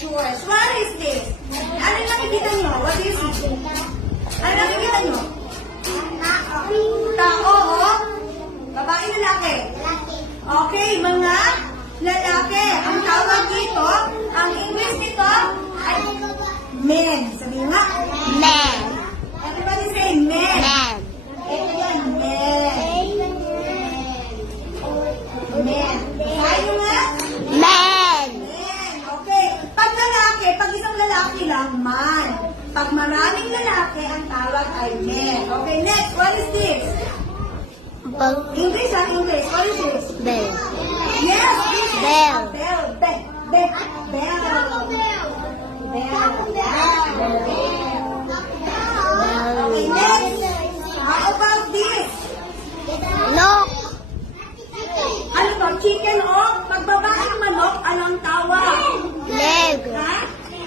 choice. What is this? Ano yung nakikita nyo? What is it? Ano nakikita nyo? Tao o? Babae, lalaki? Okay, mga lalaki. Ang tawag dito, ang English nito ay men. Sabihin nga. Man. Everybody say men. Man. Ito yan, men. Men. Tayo nga? Man. Men. Okay. Pag lalaki, pag isang lalaki lang, man. Pag maraming lalaki, ang tawag ay men. Okay, next. What is this? English, English. What is this? Bell. Yes, this is Bell. a bell. Bell. Okay, next. How about this? Look. Ano to? Chicken o? Pag babaeng manok, anong tawag? Leg. Ha?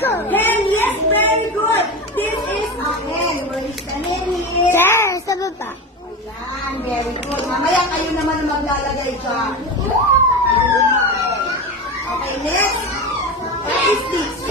Hen, yes, very good. This is a hen. Where is the hen here? Sir, sa baba. Ayan, very good. Mamaya kayo naman ang maglalagay dyan. Okay, next. What is this?